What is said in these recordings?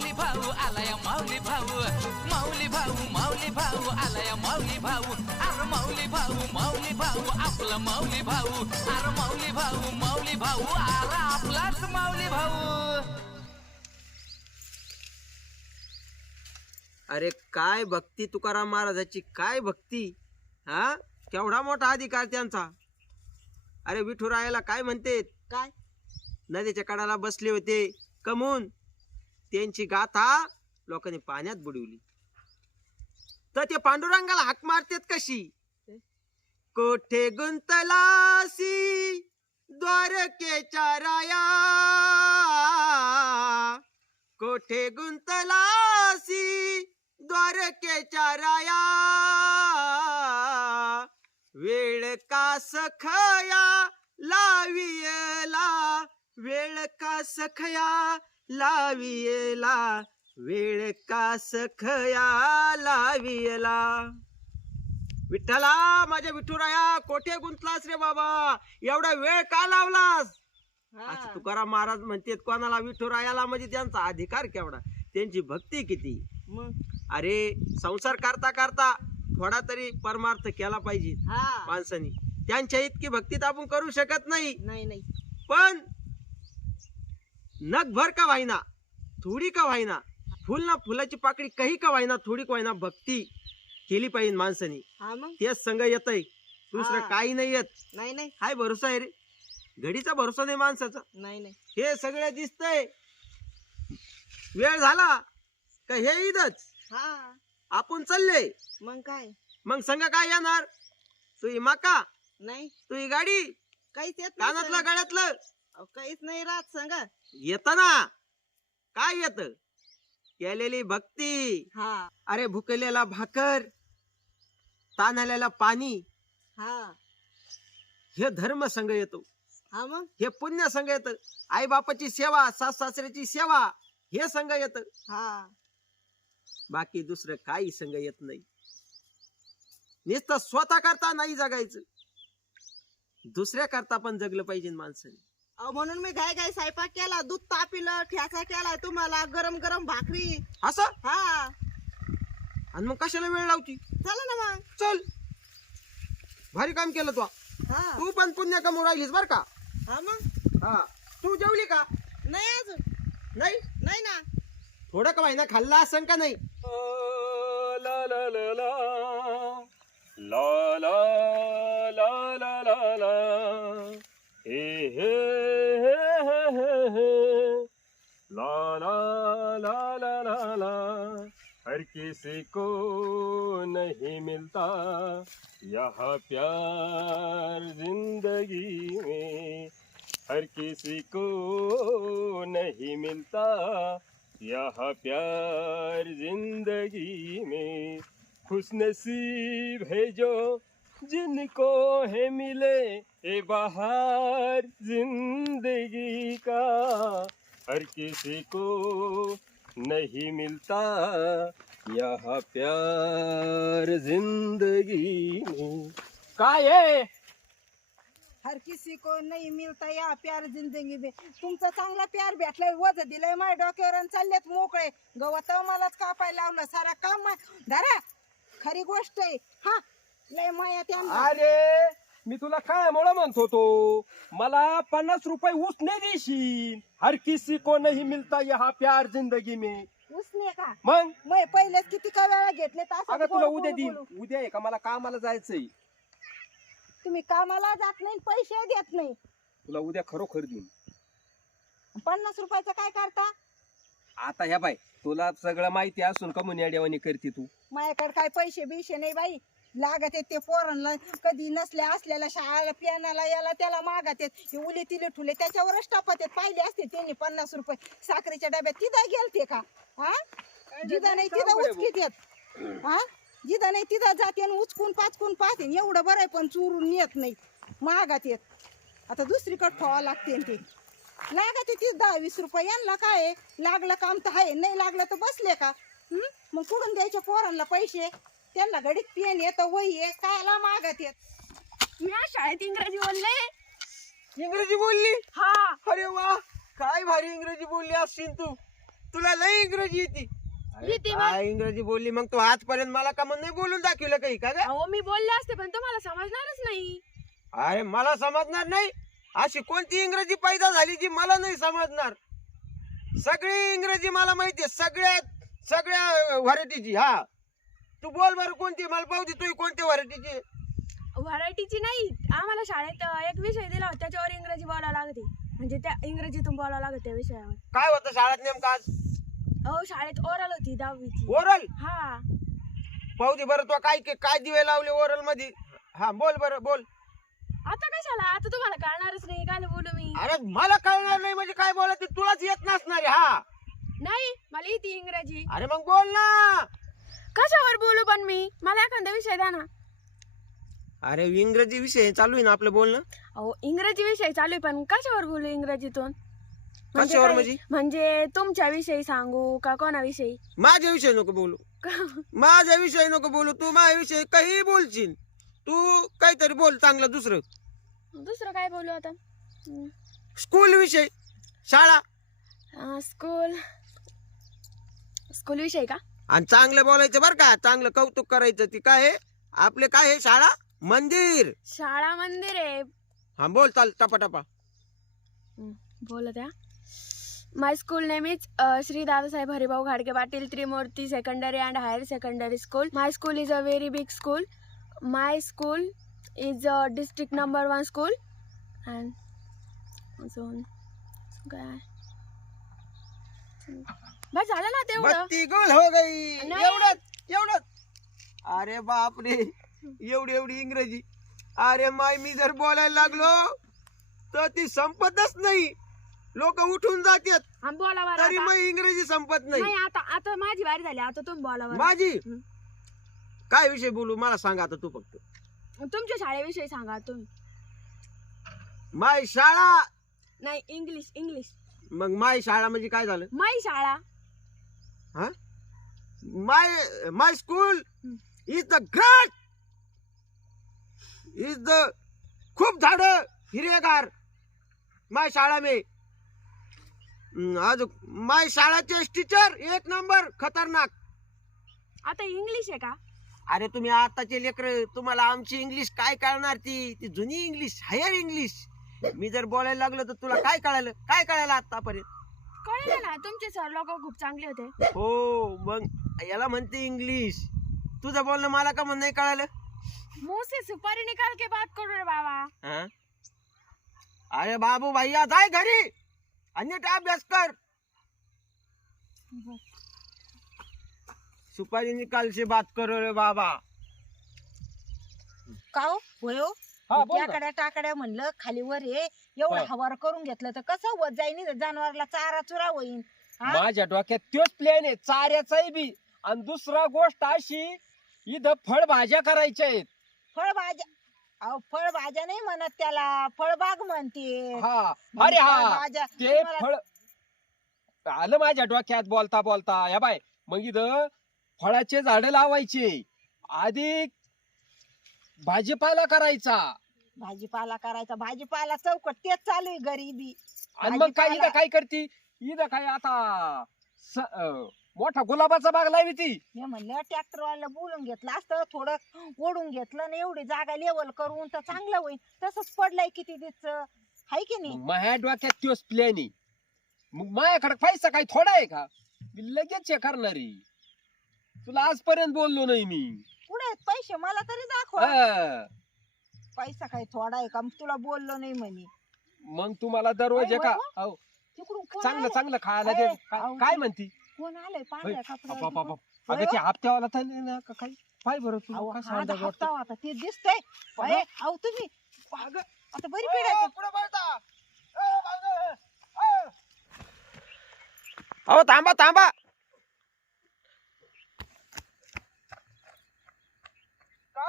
माऊली भाऊ आलाय माऊली भाऊ. माऊली भाऊ माऊली भाऊ आलाय माऊली भाऊ. अरे माऊली भाऊ माऊली भाऊ आपला माऊली भाऊ. अरे माऊली भाऊ माऊली भाऊ अरे आपलाच माऊली भाऊ. अरे काय भक्ती तुकाराम महाराजाची काय भक्ती? हा? केवढा मोठा अधिकार त्यांचा. अरे विठुरायाला काय म्हणते काय? नदीच्या कडाला बसले होते. कमून? त्यांची गाथा लोकांनी पाण्यात बुडवली. तर ते पांडुरंगाला हाक मारतेत कशी? कोठे गुंतलासी? द्वारकेच्या राया. कोठे गुंतलासी? द्वारकेच्या राया. वेळ का सखया लावियला? वेळ का सखया लावियला. वेळ का सखया लावियला. विठ्ठला माझ्या विठुराया कोठे गुंतलास रे बाबा? एवढा वेळ का लावलास. असं तुकाराम महाराज म्हणतात कोणाला विठुरायाला म्हणजे त्यांचा अधिकार केवढा? त्यांची भक्ती किती? मग? अरे संसार करता करता थोडा तरी परमार्थ केला पाहिजे हा. माणसानी. त्यांच्या इतकी भक्ती तर आपण करू शकत नाही नाही. पण नगभर का व्हायना थोडी का व्हायना फुल ना फुलाची पाकळी काही का व्हायना थोडी का व्हायना भक्ती केली पाहिजे माणसानी. हा मग? तेच संघ येतय. दुसरं हा. काही नाही येत. नाही नाही. हाय भरोसा आहे रे. घडीचा भरोसा नाही माणसाचा. नाही नाही. हे सगळं दिसतंय. वेळ झाला का हे ईदच? हा. आपण चालले. मग काय? मग संघ काय येणार? तुही माका? नाही. तुही गाडी? काहीच येत नाही कानातलं. गळ्यातलं? अहो, काहीच नाही राहत सांग. येत ना काय येत? केलेली भक्ती. हा. अरे भुकलेला भाकर ताण आलेला पाणी. हा. हे धर्म संघ येतो. हा मग? हे पुण्य संघ येत. आई बापाची सेवा सास सासऱ्याची सेवा हे संघ येत. हा. बाकी दुसरं काही संघ येत नाही. नुसतं स्वतः करता नाही जगायचं. दुसऱ्या करता पण जगलं पाहिजे माणसाने. म्हणून मी घाय घाय स्वयंपाक केला दूध तापिलं ठ्याचा केला तुम्हाला गरम गरम भाकरी. असं? हा. आणि मग कशाला वेळ लावती? चला ना मग. चल. भारी काम केलं तू. हा. तू पण पुण्य कमवून राहिलीस बर का? हा मग हा. तू जेवली का? नाही अजून. नाही? नाही ना. थोडं का ना खाल्ला असं का नाही? ला ला ला ला ला. ला ला ला ला. किसी को नहीं मिलता। यह प्यार ज़िंदगी में हर किसी को नहीं मिलता। यह प्यार ज़िंदगी में खुश नसीब है जो जिनको है मिले, ए बाहर ज़िंदगी का। हर किसी को नहीं मिलता। यहाँ प्यार जिंदगी में। काय आहे हर किसी को नहीं मिलता या प्यार जिंदगी में। तुमचा चांगला प्यार भेटलाय वज दिलंय माझ्या डोक्यावर आणि चाललेत मोकळे. गवत मलाच कापायला लावलं सारा काम मा- धरा. खरी गोष्ट आहे. हा लय माया त्यांना अरे मी तुला काय मुळे म्हणतो तो? मला पन्नास रुपये ऊस नाही देशील. हर किसी को नहीं मिलता यहाँ प्यार जिंदगी में. उसने का? मग? मग पहिलेच किती का वेळा घेतले तर अगं तुला उद्या देईन. उद्या आहे का? मला कामाला जायचंय. तुम्ही कामाला जात नाही पैसे देत नाही. तुला उद्या खरोखर देईन. पन्नास रुपयाचं काय करता? आता ह्या बाय तुला सगळं माहिती असून का अडवाणी करते तू? माझ्याकडे काय पैसे बिशे नाही बाई. लागत आहेत ते पोरांना. कधी नसल्या असलेल्या शाळेला पियानाला याला त्याला मागत आहेत. हे उले तिले ठुले त्याच्यावरच टापत आहेत. पाहिले असते त्यांनी पन्नास रुपये. साखरेच्या डब्यात तिथं गेलते का? हा? जिथं नाही तिथं उचकीत येत हा? जिथं नाही तिथं जाते आणि उचकून पाचकून पाहते. एवढं बरं आहे पण चुरून येत नाही. मागात येत आता दुसरीकडे ठेवावं लागते ते. लागत ती दहा वीस रुपये. यांना काय? लागलं काम तर आहे. नाही लागलं तर बसले का? मग कुठून द्यायचे पोरांना पैसे? त्यांना घडीत पेन येतं वही आहे कायला मागत येत मी आज शाळेत इंग्रजी बोलले. इंग्रजी बोलली? हा. अरे वा काय भारी इंग्रजी बोलली असशील तू. तुला लय इंग्रजी येते. अरे येते काय इंग्रजी बोलली? मग तू आजपर्यंत मला का मग नाही बोलून दाखवलं काही का ग? अहो मी बोलले असते पण तुम्हाला समजणारच नाही. अरे मला समजणार नाही? अशी कोणती इंग्रजी पैदा झाली जी मला नाही समजणार? सगळी इंग्रजी मला माहितीये सगळ्यात सगळ्या व्हरायटीची हा. तू बोल बरं कोणती? मला पाहू दे तू कोणत्या व्हरायटीची. व्हरायटीची नाही. आम्हाला शाळेत अं, एक विषय दिला होता त्याच्यावर इंग्रजी बोलावं लागते. म्हणजे त्या इंग्रजीतून बोलावं लागत त्या विषयावर. काय होतं शाळेत नेमकं आज? अहो शाळेत ओरल होती दहावीची. ओरल हा. पाहू दे बरं तू काय काय दिवे लावले ओरलमध्ये हा बोल बरं बोल. आता कशाला? आता तुम्हाला कळणारच नाही. काय बोलू मी? अरे मला कळणार नाही म्हणजे काय बोला ते तुलाच येत नसणार आहे, हा. नाही मला येते इंग्रजी. अरे मग बोल ना. कशावर बोलू पण मी? मला एखादा विषय द्या ना. अरे इंग्रजी विषय चालू आहे ना आपलं बोलणं? अहो इंग्रजी विषय चालू आहे पण कशावर बोलू इंग्रजीतून? म्हणजे कशावर काय? म्हणजे? म्हणजे तुमच्या विषयी सांगू का कोणाविषयी माझ्या विषयी नको बोलू. माझ्या विषयी नको बोलू. तू माझ्या विषयी काही बोलशील. तू काहीतरी बोल चांगलं दुसरं. दुसरं काय बोलू आता? हम्म. स्कूल विषय. शाळा. अं, स्कूल. स्कूल विषय का? आणि चांगलं बोलायचं बरं का चांगलं कौतुक करायचं ती काय आहे? आपले काय आहे शाळा? मंदिर. शाळा मंदिर आहे. हा बोल चाल टपा टपा बोलत आहे my school name is Shri Dadasaheb Haribhau घाडगे Patil Trimurti secondary and higher secondary school my school is a very big school my school is a district number one school and अजून काय बस झालं ना तेवढं. बत्ती गुल हो गई. नाही. एवढंच एवढंच. अरे बापरे. एवढी एवढी इंग्रजी. अरे माय मी जर बोलायला लागलो तर ती संपतच नाही. लोक उठून जातात. हा, तरी आता. मग इंग्रजी संपत नाही. नाही आता आता माझी वारी झाली. आता तुम्ही बोला. माझी? हं. काय विषय बोलू? मला सांग आता तू फक्त. तुमच्या शाळेविषयी सांगा तुम्ही. माय शाळा! नाही इंग्लिश इंग्लिश. मग माय शाळा म्हणजे काय झालं? माई शाळा. हा? My my school. Is the great is the खूप झाड हिरवेगार. माय शाळा में. आज माय शाळाचे टीचर एक नंबर खतरनाक. आता इंग्लिश आहे का? अरे तुम्ही आताचे लेकर तुम्हाला आमची इंग्लिश काय कळणार ती? ती जुनी इंग्लिश हायर इंग्लिश मी जर बोलायला लागलो तर तुला काय कळालं? काय कळालं आतापर्यंत? कळलं ना तुमचे सर लोक खूप चांगले होते. हो मग याला म्हणते इंग्लिश तुझं बोलणं मला का म्हण नाही कळालं? मुंह से सुपारी निकाल के बात करो रे बाबा. हा? अरे बाबू भैया जाय घरी. आणि नीट अभ्यास कर. सुपारी निकाल से बात करो रे बाबा. का हो? होय हो? हा बोल ना. टाकड्या टाकड्या म्हणलं खाली वर ये. एवढं हा. हवार करून घेतलं तर कसं होत जाईन? जनावरला चारा चुरा होईन. हा? माझ्या डोक्यात तोच प्लॅन आहे. चाऱ्याचाही बी. आणि दुसरा गोष्ट अशी इथं फळभाज्या करायच्या आहेत. फळभाज्या? अहो फळभाज्या नाही म्हणत त्याला. फळबाग म्हणते. हा. अरे हा. फळभाज्या ते तुम्हाला- फळ आलं माझ्या डोक्यात बोलता बोलता. या बाय. मग इथं फळाचे झाड लावायचे. आधी भाजीपाला करायचा. भाजीपाला करायचा. भाजीपाला चौकट तेच चालू आहे गरिबी. आणि मग काय भाजीपाला. इथं काय करती? इथं काय आता स- अं, मोठा गुलाबाचा बाग लावी ती. मी म्हणलं ट्रॅक्टर वाला बोलून घेतलं असतं थोडं ओढून घेतलं ना एवढी जागा लेवल करून तर चांगलं होईल. तसंच पडलंय किती दिवस हाय की नाही? माझ्या डोक्यात तोच प्लॅन आहे. मग माझ्याकडे पैसा काही थोडा आहे का? मी लगेच हे करणारी. तुला आजपर्यंत बोललो नाही मी. आहेत पैसे मला तरी दाखव. हा. पैसा काही थोडा आहे का? तुला बोललो नाही म्हणे. मग तुम्हाला दररोज एका. अहो, तिकडून कोण चांगलं आलंय? चांगलं खायला दे. काय- अहो, काय म्हणती? कोण आलंय? पांढऱ्या अप- अप- कपड्यावर अप- तिकडून? अगं ते हप्त्यावाला तर नाही ना का काही? पाय बरं तू अहो, कसा हा अंदाज हप्ता? होता ते दिसतंय. अगं. अरे, अहो तुम्ही अगं, आता बरी पीड आहे. अहो थांबा थांबा.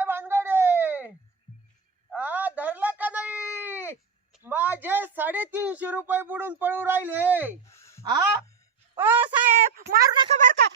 काय भानगडे आ धरला का नाही? माझे साडेतीनशे रुपये बुडून पळून राहिले. आ? ओ साहेब मारू नका बर का.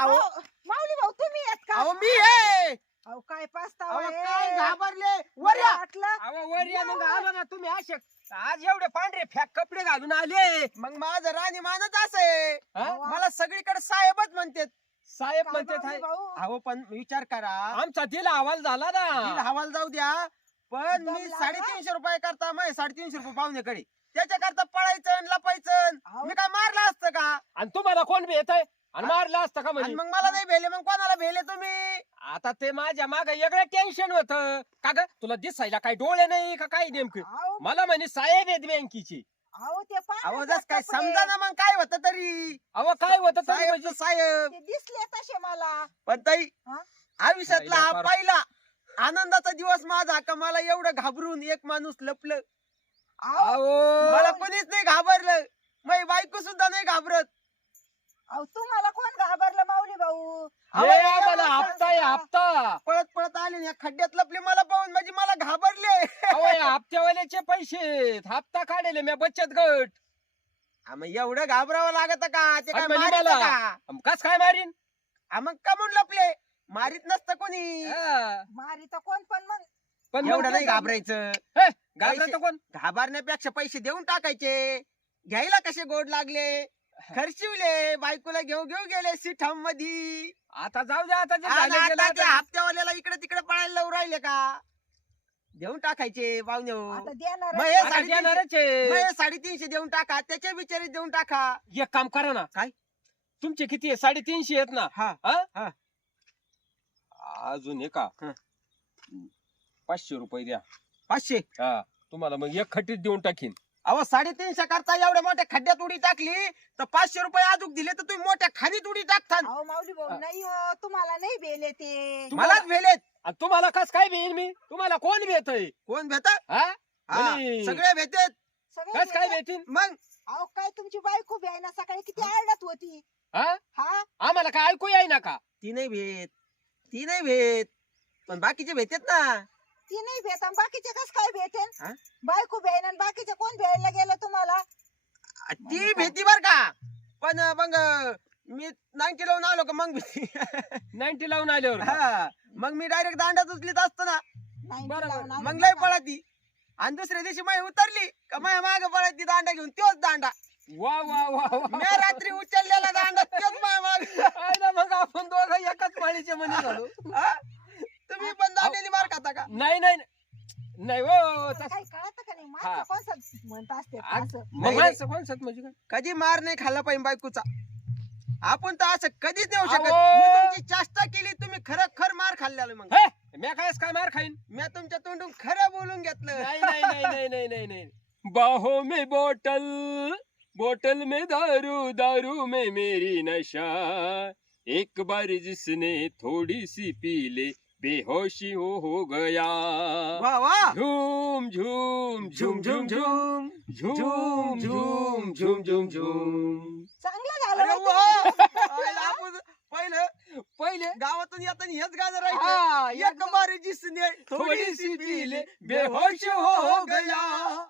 अहो. अहो, माऊली भाऊ तुम्ही आहेत का? अहो मी आहे. अहो काय पास्तावा अहो? काय घाबरले? मला वऱ्या. वाटलं अहो, वर या मग आला ना तुम्ही असे आज एवढे पांढरे फॅक कपडे घालून आले. मग माझं राणी मानच असं. हा? मला सगळीकडे साहेबच म्हणतात. साहेब म्हणते भाऊ? अहो पण विचार करा. आमचा दिल अहवाल झाला बिल ना हवाल जाऊ द्या पण मी? साडेतीनशे रुपये करता मग साडेतीनशे रुपये पाहुणेकडे त्याच्या करता पळायचं आणि लपायचं. अहो. मी काय मारलं असतं का? आणि तुम्हाला कोण भेट आहे आणि मारलं असतं का आणि म्हणजे मग मला नाही भेले मग कोणाला भेले तुम्ही? आता ते माझ्या माग वेगळं टेन्शन होत. का ग? तुला दिसायला काय डोळे नाही का काय नेमकं? अहो. मला म्हणे साहेब आहेत बँकेची. अहो ते अहो काय कपडे, समजा ना मग काय होतं तरी? अहो काय होत साहेब. ते दिसले तसे मला. पण ताई हा? आयुष्यातला हा पहिला आनंदाचा दिवस माझा का मला एवढं घाबरून एक माणूस लपलं? अहो. अहो. मला कोणीच नाही घाबरलं. माझी बायको सुद्धा नाही घाबरत. अहो, तुम्हाला कोण घाबरलं माऊली भाऊ? हे हप्ता आहे हप्ता. पळत पळत आले आणि या खड्ड्यात लपले मला पाहून. म्हणजे मला घाबरले. अहो या हप्त्यावाल्याचे पैसे हप्ता काढले मी बचत गट. मग एवढं घाबरावं लागत का? ते काय आणि म्हणजे मारीत मला- का? कस काय मारीन? मग का म्हणून लपले. मारीत नसतं कोणी. हा. मारी तर कोण पण मग पण एवढं नाही ते- घाबरायचं. हे, घाबरतं कोण? घाबरण्यापेक्षा पैसे देऊन टाकायचे. घ्यायला कसे गोड लागले? खर्चिवले बायकोला घेऊ घेऊ गेले सिठाम मधी आता जाऊ द्या आता जे आज झालं गेलं आता ते आता. हप्त्यावाल्याला इकडे तिकडे पळायला लावून राहिले का? देऊन टाकायचे पाहुणे आता देणार मग हे आता साडेतीनशे देणारच आहे. मग हे साडेतीनशे देऊन टाका त्याच्या बिचारी देऊन टाका एक काम करा ना काय? तुमचे किती आहे साडेतीनशे आहेत ना हा हा? हा. अजून हे का हा. पाचशे रुपये द्या पाचशे हा तुम्हाला मग एक खट्टीत देऊन टाकीन अहो साडेतीनशे करता एवढ्या मोठ्या खड्ड्यात उडी टाकली तर पाचशे रुपये अजून दिले तर तुम्ही मोठ्या खाणीत उडी टाकता अहो माऊली हा. भाऊ नाही हो तुम्हाला नाही बेले ते मलाच भेलेत आणि तुम्हाला कस काय भेन मी? तुम्हाला कोण भेटय कोण भेट हा? सगळे भेटेत. सगळे कस काय. भेटीन? मग? अहो काय तुमची बायको बी आहे ना सकाळी किती आरडत होती. हा? हा? आम्हाला काय ऐकू याय ना का ती नाही भेट. ती नाही भेट. पण बाकीचे भेटेत ना. ती नाही भेट आणि बाकीचे कस काय हा? भेटेन बायको भेन आणि बाकीचे कोण भेटायला गेलं तुम्हाला? ती भीती बर का? पण मग मी नाईन्टी लावून आलो का मग भीती नाईन्टी लावून आल्यावर? हा मग मी डायरेक्ट दांडात उचलीत असतो ना. बरोबर. मग लय. पळती. आणि दुसऱ्या दिवशी माई उतरली का माया माग पळती दांडा घेऊन तोच दांडा. वा वा वा. मी रात्री उचललेला दांडा तोच माया माग. मग आपण दोघं एकाच पाळीचे म्हणे झालो. तुम्ही पण दांडेली मार खाता का? नाही नाही नाही. हो काही कळत का नाही? हा. म्हणजे कधी मार नाही खाल्ला पाहिजे बायकोचा. आपण तर असं कधीच होऊ शकत अहो. मी तुमची चाष्टा केली तुम्ही खरं खर मार खाल्ल्याला मग. हे मी काय काय मार खाईन? मी तुमच्या तोंडून खरं बोलून घेतलं. नहीं नहीं नहीं नहीं नहीं नहीं नहीं. बाहों में बोतल बोतल में दारू दारू में मेरी नशा. एक बार जिसने थोड़ी सी पी ले बेहोशी हो हो गया वा वा झूम झूम झूम झूम झूम झूम झूम झूम झूम झूम चांगलं झालं अरे बाई वा. आयला आपण पहिलं पहिले गावातून येताना हेच गाणं राहायचं हा, एक बारी जिसने थोडी सी पी ले बेहोश हो गया